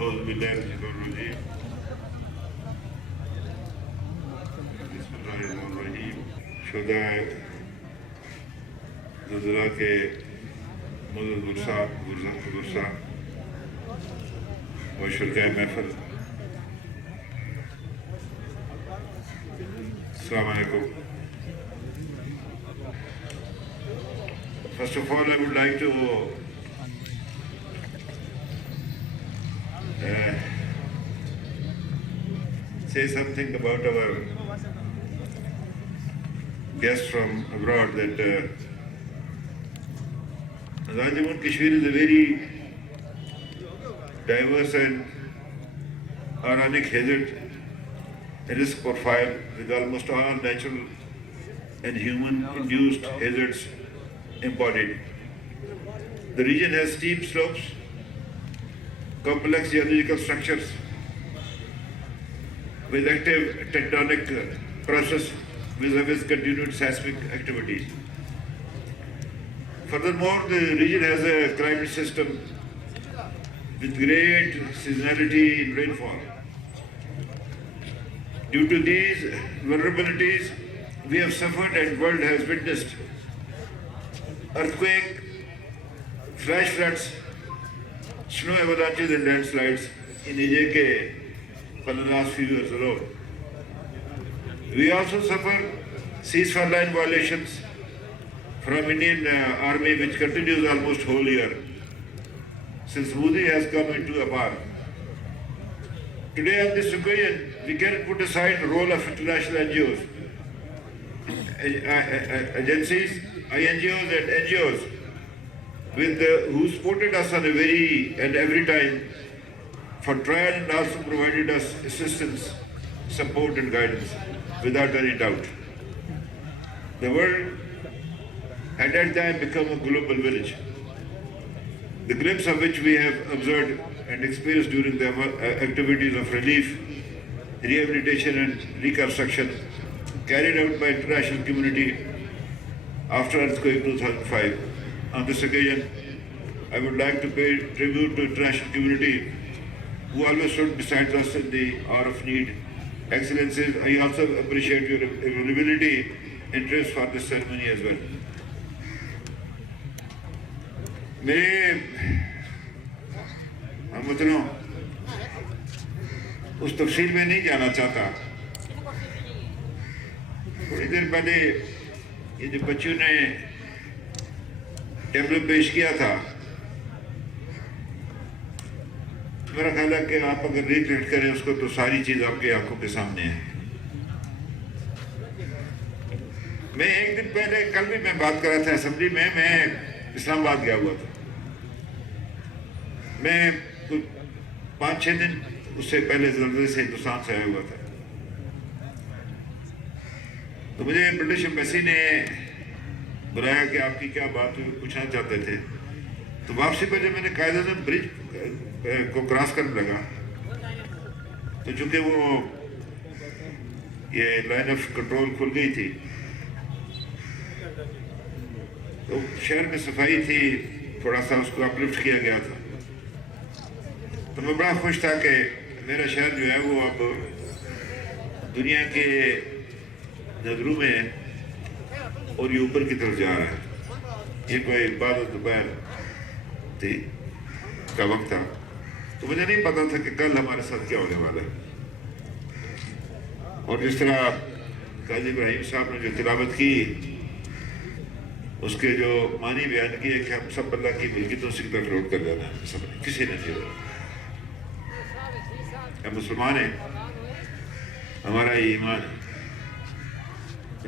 اعوذ باللہ من الشیطان الرجیم بسم اللہ الرحمن الرحیم. شہدائے زلزلہ کے معزز ورثاء و شرکائے محفل، السلام علیکم. First of all, I would like to say something about our guests from abroad, that Azad Jammu and Kashmir is a very diverse and ironic hazard risk profile with almost all natural and human-induced hazards embodied. The region has steep slopes, complex geological structures with active tectonic process with continued seismic activities. Furthermore, the region has a climate system with great seasonality in rainfall. Due to these vulnerabilities, we have suffered and the world has witnessed earthquake, flash floods, snow avalanches and landslides in AJK for the last few years alone. We also suffer ceasefire line violations from Indian Army, which continues almost whole year since Modi has come into power. Today on this occasion, we cannot put aside the role of international NGOs, agencies, INGOs and NGOs who supported us on every time for trial and also provided us assistance, support and guidance without any doubt. The world had at that time become a global village, the glimpse of which we have observed and experienced during the activities of relief, rehabilitation and reconstruction carried out by international community after earthquake 2005. On this occasion, I would like to pay tribute to international community who always stood beside us in the hour of need. Excellencies, I also appreciate your availability, interest for this ceremony as well. میرے ہموطنوں، اس تفصیل میں نہیں جانا چاہتا. تھوڑی دیر پہلے یہ جو بچوں نے ٹیبلو پیش کیا تھا، میرا خیال ہے کہ آپ اگر ریکریٹ کریں اس کو تو ساری چیز آپ کے آنکھوں کے سامنے ہے. میں ایک دن پہلے، کل بھی میں بات کر رہا تھا اسمبلی میں اسلام آباد گیا ہوا تھا. میں 5-6 دن اس سے پہلے زلزلے سے ہندوستان سے آیا ہوا تھا. تو مجھے برٹش ایمبیسی نے بلایا کہ آپ کی کیا بات پوچھنا چاہتے تھے. تو واپسی پر جب میں نے قائد اعظم برج کو کراس کرنے لگا تو چونکہ وہ یہ لائن آف کنٹرول کھل گئی تھی تو شہر میں صفائی تھی، تھوڑا سا اس کو اپلفٹ کیا گیا تھا. تو میں بڑا خوش تھا کہ میرا شہر جو ہے وہ اب دنیا کے نظروں میں اور یہ اوپر کی طرف جا رہا ہے. یہ کوئی بعد دوپہر تھی کا وقت تھا تو مجھے نہیں پتا تھا کہ کل ہمارے ساتھ کیا ہونے والا ہے. اور جس طرح قاضی ابراہیم صاحب نے جو تلاوت کی، اس کے جو معنی بیان کیے کہ ہم سب اللہ کی ملکیتوں سے طرف لوٹ کر جانا ہے، سب نے کسی نے نہیں. ہم مسلمان ہیں، ہمارا یہ ایمان ہے.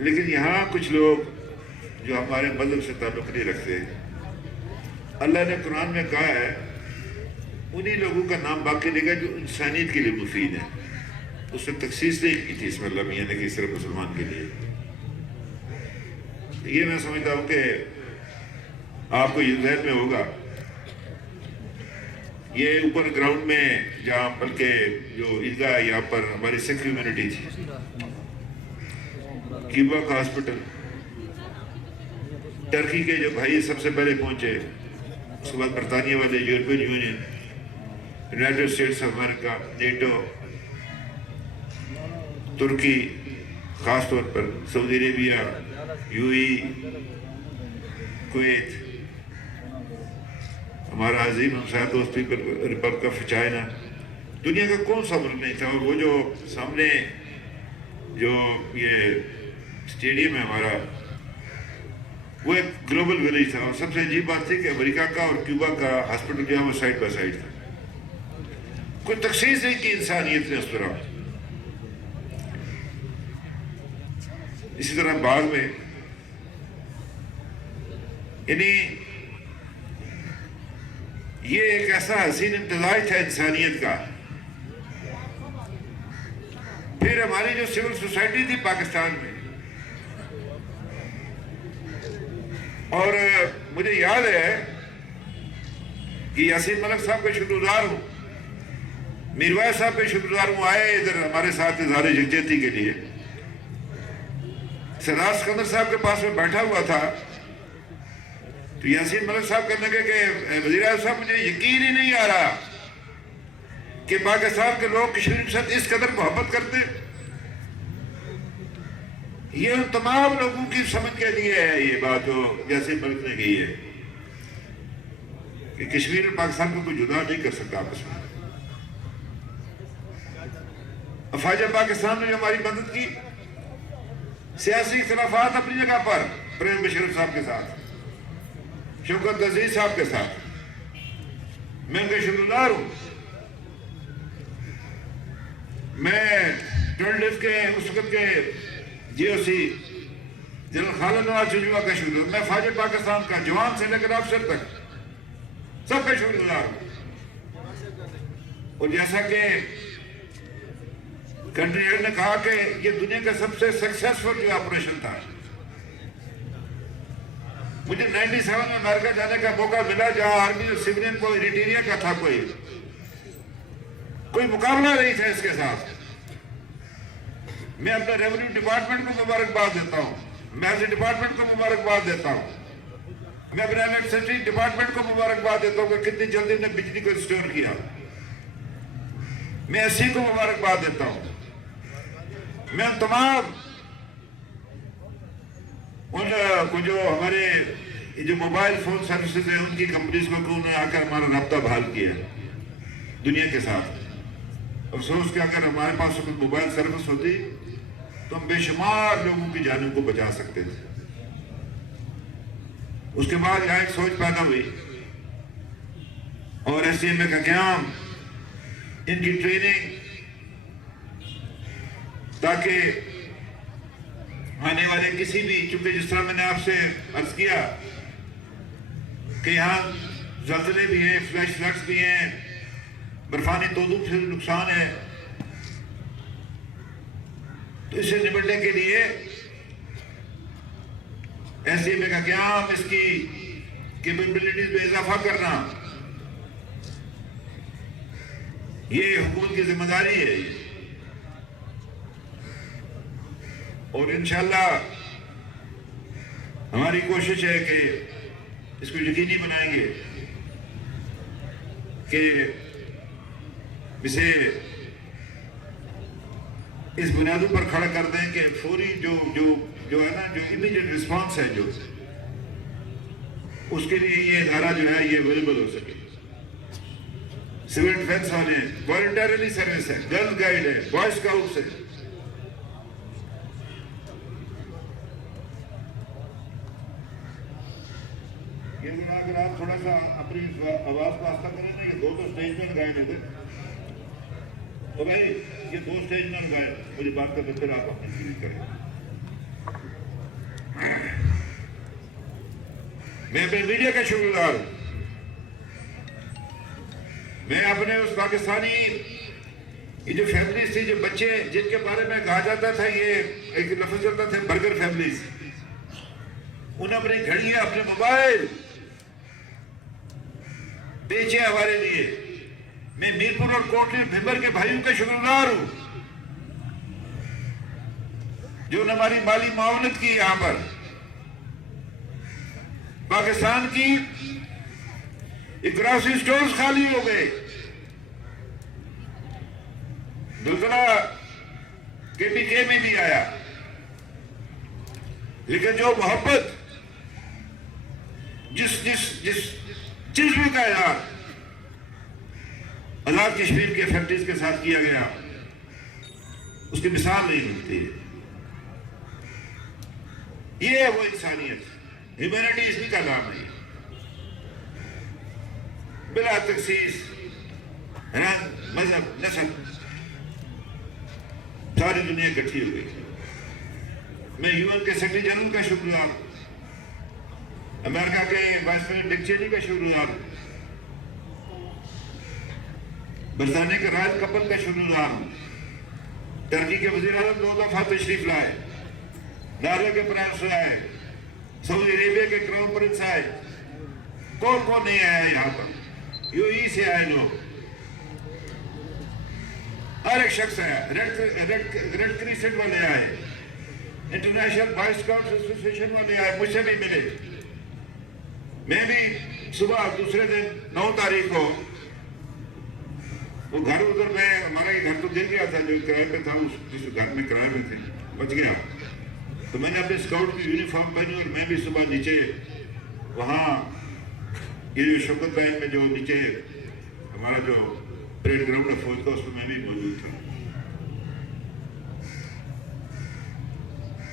لیکن یہاں کچھ لوگ جو ہمارے مذہب سے تعلق نہیں رکھتے، اللہ نے قرآن میں کہا ہے انہی لوگوں کا نام باقی لے گا جو انسانیت کے لیے مفید ہیں. اس نے تخصیص نہیں کی تھی اس میں اللہ میاں نے کہ صرف مسلمان کے لیے. یہ میں سمجھتا ہوں کہ آپ کو یہ ذہن میں ہوگا. یہ اوپر گراؤنڈ میں جہاں بلکہ جو عیدگاہ یہاں پر ہماری سکھ کمیونٹی تھی، کیوبا کا ہاسپٹل، ٹرکی کے جو بھائی سب سے پہلے پہنچے، اس کے بعد برطانیہ والے، European Union, United States of America, NATO, ترکی، خاص طور پر سعودی عربیہ، یو اے ای، کویت، ہمارا عظیم ہمسایہ دوست پیپل ریپبلک آف چائنا، دنیا کا کون سا ملک نہیں تھا. اور وہ جو سامنے جو یہ اسٹیڈیم ہے ہمارا، وہ ایک گلوبل ولیج تھا. اور سب سے عجیب بات تھی کہ امریکہ کا اور کیوبا کا ہاسپٹل جو ہے وہ سائڈ بائی سائڈ تھا. کوئی تخصیص نہیں کی انسانیت نے اس طرح. اسی طرح بعد میں یعنی یہ ایک ایسا حسین امتزاج تھا انسانیت کا. پھر ہماری جو سول سوسائٹی تھی پاکستان میں، اور مجھے یاد ہے کہ یاسین ملک صاحب کے شکر گزار ہوں، میروائے صاحب کے شکر گزار ہوں، آئے ادھر ہمارے ساتھ اظہار یکجہتی کے لیے. سردار سکندر صاحب کے پاس میں بیٹھا ہوا تھا تو یاسین ملک صاحب کہنے لگے کہ وزیر اعظم صاحب مجھے یقین ہی نہیں آ رہا کہ پاکستان کے لوگ کشمیر کے ساتھ اس قدر محبت کرتے. یہ ان تمام لوگوں کی سمجھ کے لیے ہے یہ بات جو یاسین ملک نے کہی ہے کہ کشمیر اور پاکستان کو کوئی جدا نہیں کر سکتا آپس میں. افواج پاکستان نے جو ہماری مدد کی، سیاسی اختلافات اپنی جگہ پر، پرویز مشرف صاحب کے ساتھ، شوکت عزیز صاحب کے ساتھ، میں ان کے شکر گزار ہوں. میں ٹرنڈف کے اس وقت کے جی او سی جنرل خالد نواز چجوا کا شکر گزار، میں فوج پاکستان کا جوان سے لے کر افسر تک سب کا شکر گزار ہوں. اور جیسا کہ کنٹری ہیڈ نے کہا کہ یہ دنیا کا سب سے سکسیسفل جو آپریشن تھا. مجھے 97 میں امریکہ جانے کا موقع ملا جہاں آرمی اور سیولین کو ایریٹریا کا تھا، کوئی مقابلہ نہیں تھا اس کے ساتھ. میں اپنے ریونیو ڈپارٹمنٹ کو مبارکباد دیتا ہوں، میں ایسے ڈپارٹمنٹ کو مبارکباد دیتا ہوں، میں اپنے الیکٹریسٹی ڈپارٹمنٹ کو مبارکباد دیتا ہوں کہ کتنی جلدی نے بجلی کو ریسٹور کیا. میں ایس سی کو مبارکباد دیتا ہوں. میں ان تمام ان کو جو ہمارے جو موبائل فون سروسز ہیں ان کی کمپنیز کو کہ انہوں نے آ کر ہمارا رابطہ بحال کیا دنیا کے ساتھ. افسوس کہ اگر ہمارے پاس کوئی موبائل سروس ہوتی تو ہم بے شمار لوگوں کی جانوں کو بچا سکتے تھے. اس کے بعد یہاں ایک سوچ پیدا ہوئی اور ایس سی ایم اے کا قیام، ان کی ٹریننگ، تاکہ آنے والے کسی بھی، چونکہ جس طرح میں نے آپ سے عرض کیا کہ یہاں زلزلے بھی ہیں، فلیش فلڈز بھی ہیں، برفانی تودوں سے نقصان ہے، تو اس سے نمٹنے کے لیے ایس سی ایم اے کا قیام، اس کی کیپیبلٹیز میں اضافہ کرنا، یہ حکومت کی ذمہ داری ہے. اور انشاءاللہ ہماری کوشش ہے کہ اس کو یقینی بنائیں گے کہ اسے اس بنیادوں پر کھڑا کر دیں کہ فوری جو ہے نا، جو امیڈیٹ رسپانس ہے جو اس کے لیے یہ ادارہ جو ہے یہ اویلیبل ہو سکے. سول ڈیفنس والے ہیں، والنٹیرلی سروس ہے، گرل گائیڈ ہے، بوائے اسکاؤٹس ہے. یہ اگر آپ تھوڑا سا اپنی آواز کو آستہ کریں نا، یہ دو سٹیج میں لگائے ہوئے تھے تو بھائی یہ 2 سٹیج میں لگائے، مجھے بات کا بہتر آپ اپنی فیلنگ کریں. میں اپنے میڈیا کا شکر گزار ہوں. میں اپنے اس پاکستانی یہ جو فیملیز تھی، جو بچے جن کے بارے میں کہا جاتا تھا، یہ ایک لفظ چلتا تھا برگر فیملیز، انہیں اپنی گھڑیاں، اپنے موبائل بیچے ہمارے لیے. میں میرپور اور کوٹلی بھمبر کے بھائیوں کا شکر گزار ہوں جو نے ہماری مالی معاونت کی. یہاں پر پاکستان کی گراسری سٹورز خالی ہو گئے، زلزلہ KPK میں بھی آیا، لیکن جو محبت جس چیزوں کا اظہار آزاد کشمیر کے فیکٹریز کے ساتھ کیا گیا، اس کی مثال نہیں ملتی. یہ ہے وہ انسانیت، ہیومینٹی اسی کا نام ہے. بلا تخصیص رنگ، مذہب، نسل، ساری دنیا اکٹھی ہو گئی. میں UN کے سیکرٹری جنرل کا شکر گزار ہوں، امریکہ کے وائس پریزیڈنٹ ڈک چینی کا شکر گزار ہوں، برطانیہ کے راج کپل کا شکر گزار ہوں، ترکی کے وزیر اعظم 2 دفعہ تشریف لائے، ناروے کے پرائم منسٹر آئے، سعودی عربیہ کے کراؤن پرنس آئے. کون نہیں آیا یہاں پر؟ UAE سے آئے لوگ، ہر ایک شخص آیا. ریڈ کریسنٹ والے آئے، انٹرنیشنل بوائے اسکاؤٹس ایسوسیشن والے آئے، مجھ سے بھی ملے. میں بھی صبح دوسرے دن 9 تاریخ کو وہ گھر ادھر میں، ہمارا یہ گھر تو گر گیا تھا جو کرائے پہ تھا، جس گھر میں کرائے پہ تھے بچ گیا. تو میں نے اپنے اسکاؤٹ کی یونیفارم پہنی اور میں بھی صبح نیچے وہاں یہ شوکت بینک میں جو نیچے ہمارا جو پریڈ گراؤنڈ ہے فوج کا، اس میں بھی موجود تھا.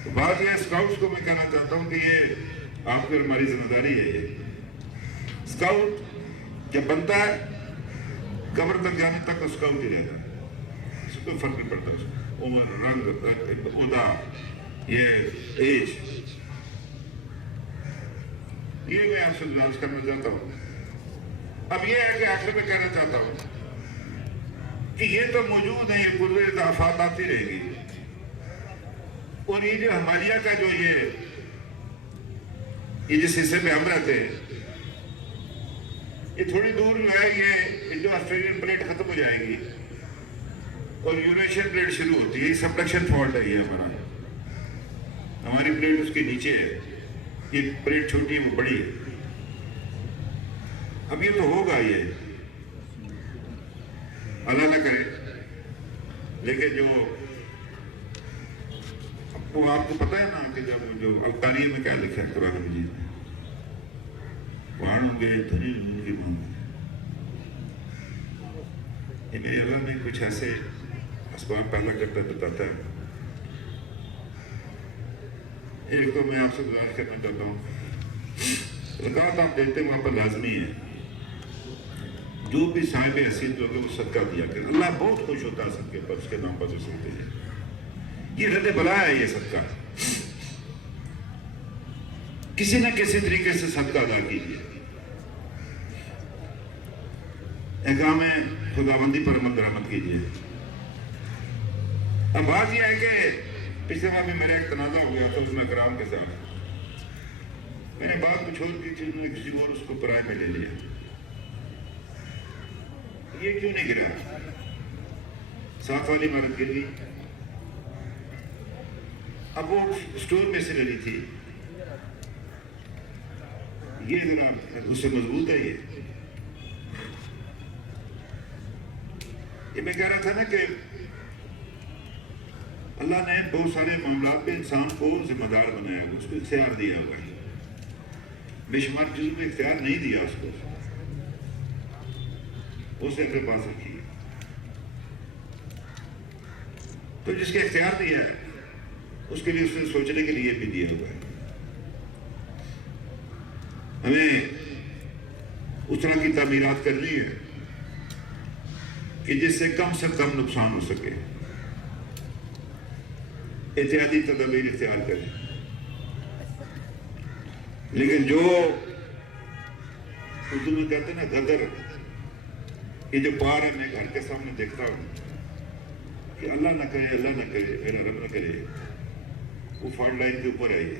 تو بات یہ اسکاؤٹس کو میں کہنا چاہتا ہوں کہ یہ آپ کی اور ہماری ذمہ داری ہے. یہ اسکاؤٹ جب بنتا ہے قبر تک جانے تک اسکاؤٹ ہی رہتا ہے، اس کو کوئی فرق نہیں پڑتا، اس کو عمر، رنگ، عہدہ، یہ ایج. یہ میں آپ سے گزارش کرنا چاہتا ہوں. اب یہ ہے کہ آخر میں کہنا چاہتا ہوں کہ یہ تو موجود ہے، یہ قدرت آفات آتی رہے گی. اور یہ جو ہمالیہ کا جو یہ جس حصے پہ ہم رہتے ہیں، یہ تھوڑی دور جو ہے یہ انڈو آسٹریلین پلیٹ ختم ہو جائے گی اور یورینشین پلیٹ شروع ہوتی ہے. یہ سبڈکشن فالٹ ہے، یہ ہماری پلیٹ اس کے نیچے ہے. یہ پلیٹ چھوٹی ہے، وہ بڑی ہے. اب یہ تو ہوگا، یہ اللہ نہ کرے. لیکن جو وہ آپ کو پتہ ہے نا کہ جب جو القاریہ میں کیا لکھا ہے قرآن مجید میں، پہاڑوں گے دھنی ان کی مانگ. یہ میرے اللہ میں کچھ ایسے اسباب پیدا کرتا بتاتا ہے. ایک تو میں آپ سے گزارش کرنا چاہتا ہوں، زکوٰۃ آپ دیتے وہاں پر لازمی ہے. جو بھی صاحب حیثیت لوگ ہیں وہ صدقہ دیا کریں. اللہ بہت خوش ہوتا ہے صدقے پر، اس کے نام پر جو سنتے ہیں. یہ رد بلا ہے، یہ صدقہ کسی نہ کسی طریقے سے صدقہ ادا کیجیے. احکام خداوندی پر عمل درآمد کیجیے. اب بات یہ ہے کہ پچھلے ماہ میں میرا ایک تنازع ہو گیا تھا اس میں کرام کے ساتھ. میں نے بات کو چھوڑ دی تھی، انہوں نے کسی اور اس کو کرائے میں لے لیا. یہ کیوں نہیں گرا؟ ساتھ والی عمارت گر گئی. اب وہ اسٹور میں سے لینی تھی، یہ ذرا اس سے مضبوط ہے. یہ میں کہہ رہا تھا نا کہ اللہ نے بہت سارے معاملات پہ انسان کو ذمہ دار بنایا ہوا، اس کو اختیار دیا ہوا ہے. بے شمار چیزوں میں اختیار نہیں دیا اس کو، اسے اپنے پاس رکھی. تو جس کے اختیار دیا ہے اس کے لیے اس نے سوچنے کے لیے بھی دیا ہوا ہے. ہمیں اس طرح کی تعمیرات کرنی ہے کہ جس سے کم نقصان ہو سکے. احتیاطی تدابیر اختیار کریں. لیکن جو اردو میں کہتے ہیں نا غدر، یہ جو پار ہے، میں گھر کے سامنے دیکھتا ہوں کہ اللہ نہ کرے، اللہ نہ کرے، میرا رب نہ کرے وہ فالٹ لائن کے اوپر ہے. یہ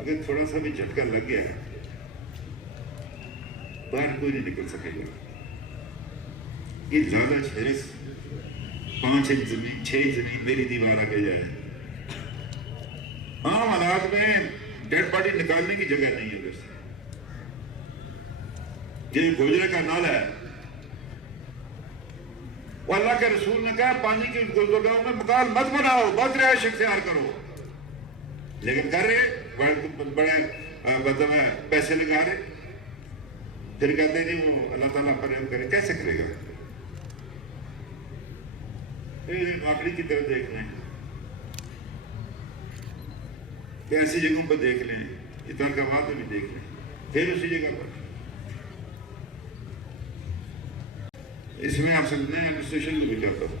اگر تھوڑا سا بھی جھٹکا لگ گیا ہے باہر کوئی نہیں نکل سکے گا. یہ زیادہ حرص 5 انچ زمین 6 انچ زمین میری دیوار آگے جائے. عام حالات میں ڈیڈ باڈی نکالنے کی جگہ نہیں ہے. ویسے یہ گوجرے کا نالا ہے، وہ اللہ کے رسول نے کہا پانی کی گزرگاہوں میں مکان مت بناؤ، مت رہائش اختیار کرو، لیکن کر رہے بڑے مطلب پیسے لگا رہے، پھر کہتے ہیں جی وہ اللہ تعالیٰ پر کرے، کیسے کرے گا؟ آخری کی طرف دیکھ لیں کہ ایسی جگہوں پر دیکھ لیں، اتارکاباد میں بھی دیکھ لیں، پھر اسی جگہ پر اس میں آپ سمجھتے ہیں ایڈمنسٹریشن کو بھی چاہتا ہوں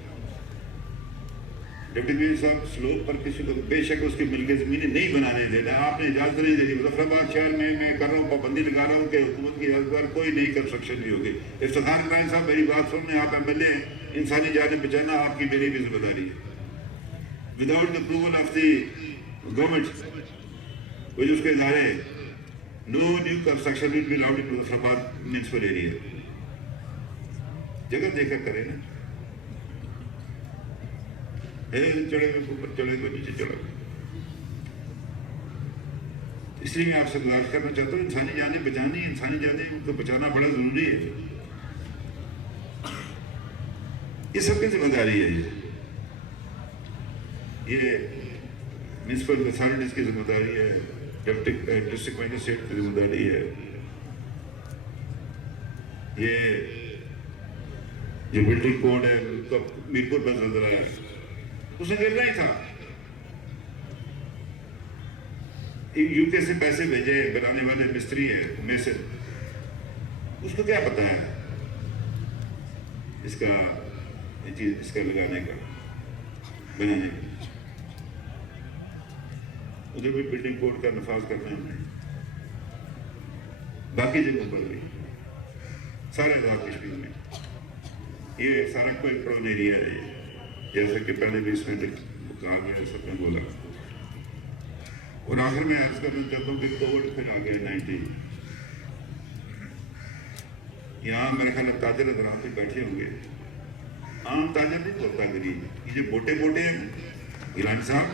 ڈپٹی میئر صاحب سلوپ پر کسی کو بے شک اس کے ملک زمینیں نہیں بنانے دینا، آپ نے اجازت نہیں دینی۔ مظفرآباد شہر میں کر رہا ہوں، پابندی لگا رہا ہوں کہ حکومت کی اجازت پر کوئی نئی کنسٹرکشن نہیں ہوگی۔ افتخار کرائیں صاحب میری بات سن لیں، آپ ایم ایل اے ہیں، انسانی جانیں بچانا آپ کی میری بھی ذمہ داری ہے۔ Without approval of the government وہ جو اس کے ادارے no new construction will be allowed in Muzaffarabad municipal area, جگہ دیکھ کر کرے نا، چڑھے گئے اوپر چڑھے گئے نیچے چڑھا گئے۔ اس لیے میں آپ سے گزارش کرنا چاہتا ہوں انسانی جانیں بچانی، انسانی جانیں کو بچانا بڑا ضروری ہے، یہ سب کی ذمہ داری ہے۔ یہ میونسپل اتھارٹیز کی ذمہ داری ہے، ڈسٹرکٹ مجسٹریٹ کی ذمہ داری ہے، یہ جو بلڈنگ کوڈ ہے میرپور پر نظر آیا اسے گرنا ہی تھا، یو کے سے پیسے بھیجے بنانے والے مستری ہیں میں سے، اس کو کیا پتا ہے اس کا لگانے کا بنانے کا، ادھر بھی بلڈنگ کوڈ کا نفاذ کرنا ہم نے، باقی جگہوں پر بھی سارے علاقے کشمیر میں یہ سارا کوئی پرون ایریا ہے، جیسا کہ پہلے بھی اس میں کہا گیا، سب نے بولا۔ اور آخر میں عرض کرنا چاہتا ہوں کہ کووڈ پھر آ گیا 19، یہاں میرے خیال تاجر حضرات پہ بیٹھے ہوں گے، عام تاجر نہیں بولتا غریب، یہ جو موٹے موٹے ہیں گیلانی صاحب،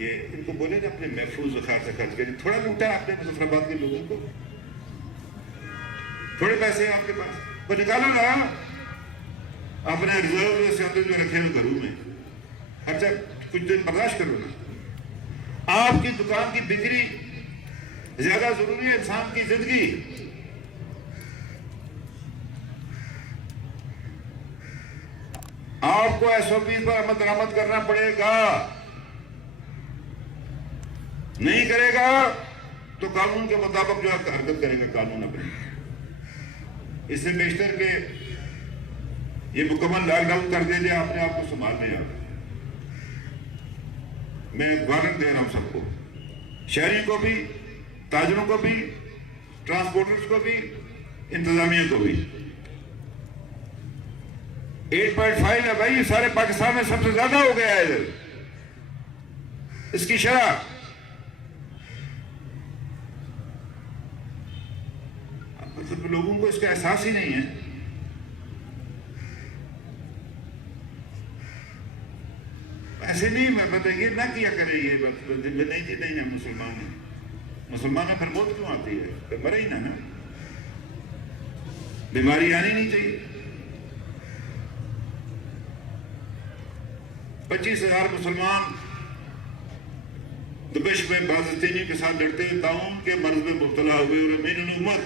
یہ ان کو بولے کہ اپنے محفوظ وقار سے خرچ کریں، تھوڑا لوٹا آپ نے مظفرآباد کے لوگوں کو، تھوڑے پیسے ہیں آپ کے پاس، وہ نکالو نا اپنے ریزرو سے اندر جو رکھے ہوئے گھروں میں، خرچہ کچھ دن برداشت کرو نا۔ آپ کی دکان کی بکری زیادہ ضروری ہے انسان کی زندگی، آپ کو ایس او پیز پر عمل درآمد کرنا پڑے گا، نہیں کرے گا تو قانون کے مطابق جو حرکت کریں گے قانون اپنے، اس سے بیشتر کے یہ مکمل لاک ڈاؤن کر دیں، اپنے آپ کو سنبھال لیں۔ میں وارنٹ دے رہا ہوں سب کو، شہری کو بھی، تاجروں کو بھی، ٹرانسپورٹرز کو بھی، انتظامیہ کو بھی۔ 8.5 ہے بھائی، سارے پاکستان میں سب سے زیادہ ہو گیا ہے ادھر اس کی شرح۔ مطلب لوگوں کو اس کا احساس ہی نہیں ہے۔ ایسے نہیں میں بتائیے نہ کیا کرے، یہ نہیں جی نہیں، ہم مسلمان ہیں، مسلمان میں پھر موت کیوں آتی ہے؟ پھر مرے ہی نا، بیماری آنی نہیں چاہیے۔ 25,000 مسلمان دمشق میں بازستینی کے ساتھ لڑتے ہوئے طاعون کے مرض میں مبتلا ہوئے، اور امین الامت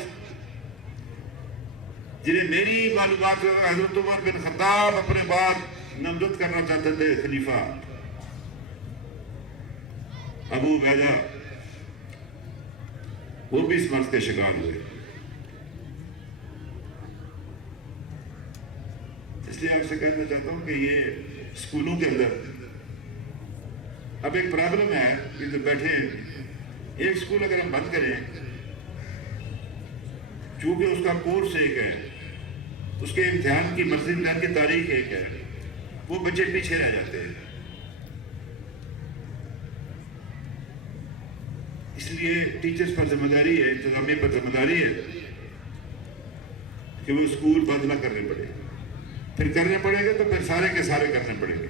جنہیں میری معلومات حضرت عمر بن خطاب اپنے بعد نامزد کرنا چاہتے تھے خلیفہ، ابو عبیدہ، وہ بھی اس مرض کے شکار ہوئے۔ اس لیے آپ سے کہنا چاہتا ہوں کہ یہ اسکولوں کے اندر اب ایک پرابلم ہے کہ جو بیٹھے ایک اسکول اگر ہم بند کریں، چونکہ اس کا کورس ایک ہے، اس کے امتحان کی مرضی امتحان کی تاریخ ایک ہے، وہ بچے پیچھے رہ جاتے ہیں۔ اس لیے ٹیچرز پر ذمہ داری ہے، انتظامیہ پر ذمہ داری ہے کہ وہ اسکول بند نہ کرنے پڑے، پھر کرنے پڑے گا تو پھر سارے کے سارے کرنے پڑیں گے۔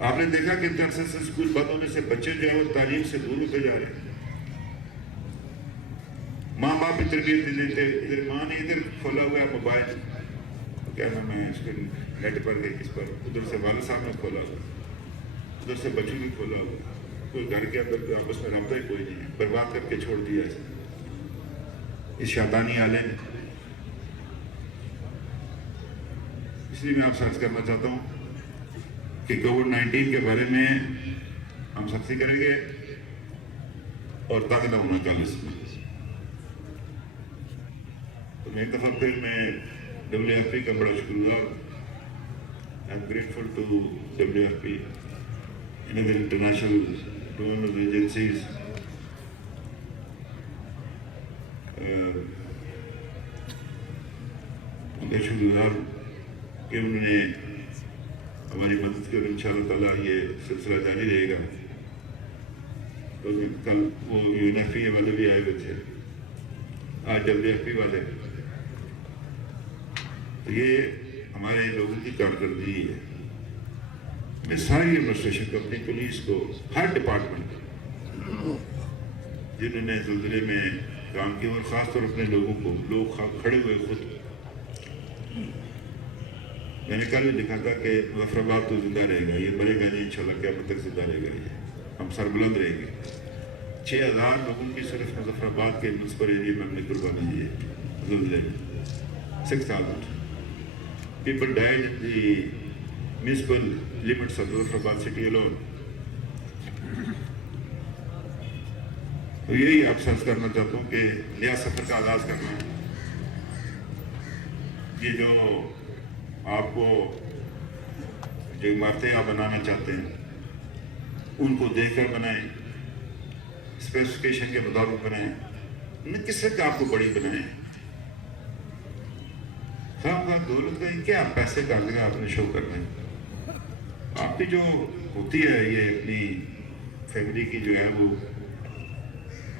آپ نے دیکھا کہ درسل سے اسکول بند ہونے سے بچے جو ہیں وہ تعلیم سے دور ہوتے جا رہے ہیں، ماں باپ بھی تربیت نہیں دیتے، ادھر ماں نے ادھر کھولا ہوا ہے موبائل، کیا نام ہے اس کے نیٹ پر گئی، اس پر ادھر سے والد صاحب نے کھولا ہوا، ادھر سے بچوں نے کھولا ہوا، کوئی گھر کے اندر آپس میں رابطہ ہی کوئی نہیں ہے، برباد کر کے چھوڑ دیا اس شیطانی آلے نے۔ اس لیے میں آپ سے عرض کرنا چاہتا ہوں کہ کووڈ-19 کے بارے میں ہم سختی کریں گے اور تنگ نہ ہونا کل اس میں۔ تو میں ایک دفعہ پھر میں WFP کا بڑا شکر گزار، I am grateful to WFP and other international donor agencies ان کا شکر گزار کہ انہوں نے ہماری مدد کی، اور انشاءاللہ تعالیٰ یہ سلسلہ جاری رہے گا۔ تو کل وہ UNFPA والے بھی آئے ہوئے تھے، آج WFP والے، تو یہ ہمارے لوگوں کی کارکردگی ہے۔ میں ساری ایڈمنسٹریشن کو، اپنی پولیس کو، ہر ڈپارٹمنٹ جنہوں نے زلزلے میں کام کیا، اور خاص طور اپنے لوگوں کو، لوگ کھڑے ہوئے خود، میں نے کل بھی لکھا تھا کہ مظفر آباد تو زندہ رہے گا، یہ مرے گا نہیں، انشاءاللہ قیامت تک زندہ رہے گا، یہ ہم سربلند رہیں گے۔ 6000 لوگوں کی صرف مظفر آباد کے منسپل ایریا میں ہم نے قربانی دی ہے زلزلے میں۔ 6000 people died in the municipal limits of Muzaffarabad city alone۔ تو یہی آپ سے عرض کرنا چاہتا ہوں کہ نیا سفر کا آغاز کرنا ہے۔ یہ جو آپ کو جو عمارتیں آپ بنانا چاہتے ہیں ان کو دیکھ کر بنائیں، اسپیسیفکیشن کے مطابق بنائیں، نہ کس سے آپ کو بڑی بنائیں۔ دولت کا کیا آپ پیسے کا جگہ آپ نے شو کرنا ہے۔ آپ کی جو ہوتی ہے یہ اپنی فیملی کی جو ہے وہ،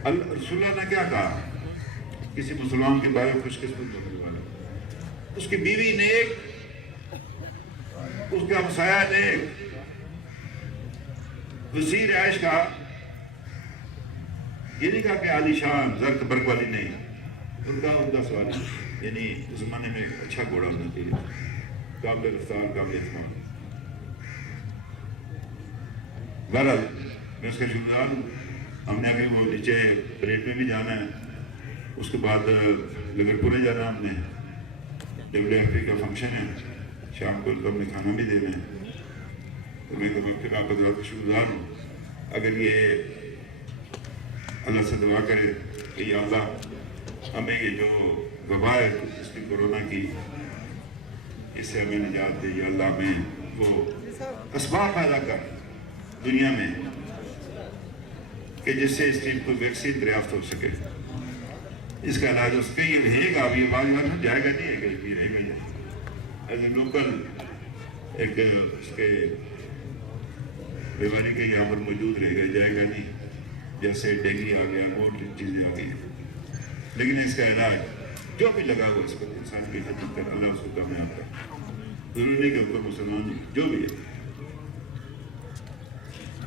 رسول اللہ نے کیا کہا کسی مسلمان کے بارے میں خوش قسمت ہونے والا، اس کی بیوی نیک، اس کا ہمسایہ نیک، وسیع رہائش کا، یہ نہیں کہا کہ عالی شان زرق برق والی نہیں، ان کا سوال ہے، یعنی اس زمانے میں اچھا گھوڑا ہونا چاہیے، قابل رفتار، قابل اعتماد۔ بہرحال میں اس کا شکر گزار ہوں۔ ہم نے ابھی وہ نیچے پریڈ میں بھی جانا ہے، اس کے بعد لگر پورے جانا ہے، ہم نے WFP کا فنکشن ہے، شام کو ہم نے کھانا بھی دینا ہے۔ تو میں پھر آپ حضرات کا شکر گزار ہوں۔ اگر یہ اللہ سے دعا کرے کہ یا اللہ ہمیں یہ جو وبا ہے اس کی کورونا کی، اس سے ہمیں نجات دے، یا اللہ ہمیں وہ اسباب پیدا کر دنیا میں کہ جس سے اس ٹیم کو ویکسین دریافت ہو سکے، اس کا علاج اس کے یہ رہے گا، ابھی آواز جائے گا نہیں ہے کہ یہ رہے گا یہ ایز اے لوکل ایک اس کے بیماری کے یہاں پر موجود رہے گا، جائے گا نہیں، جیسے ڈینگی آ گیا، اور چیزیں آ گئی ہیں۔ لیکن اس کا علاج جو بھی لگا ہوا اس پر انسان کی خدمت کر، اللہ اس کو کامیاب کر، ضروری نہیں کہ اوپر مسلمان جو بھی ہے۔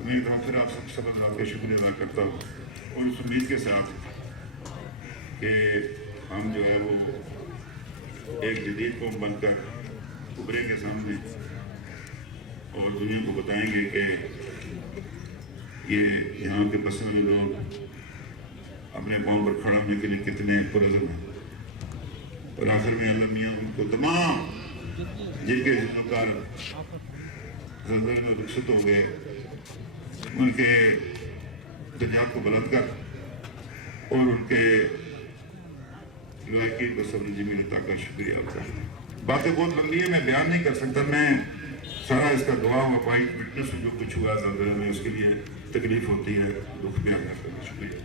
میں ایک دفعہ پھر آپ سب اللہ کا شکریہ ادا کرتا ہوں، اور اس امید کے ساتھ کہ ہم جو ہے وہ ایک جدید قوم بن کر ابھریں گے سامنے، اور دنیا کو بتائیں گے کہ یہ یہاں کے بسنے والے لوگ اپنے پاؤں پر کھڑا ہونے کے لیے کتنے پرعزم ہیں۔ اور آخر میں اللہ میاں ان کو تمام جن کے ذمہ زلزلے میں رخصت ہو گئے، ان کے درجات کو بلند کر، اور ان کے لائقین کو صبر جمیل عطا کر۔ شکریہ آپ کا۔ باتیں بہت لمبی ہیں، میں بیان نہیں کر سکتا، میں سارا اس کا گواہ ہوا، پوائنٹ وٹنس جو کچھ ہوا زلزلے میں، اس کے لیے تکلیف ہوتی ہے، دکھ بیان کرتا ہوں۔ شکریہ۔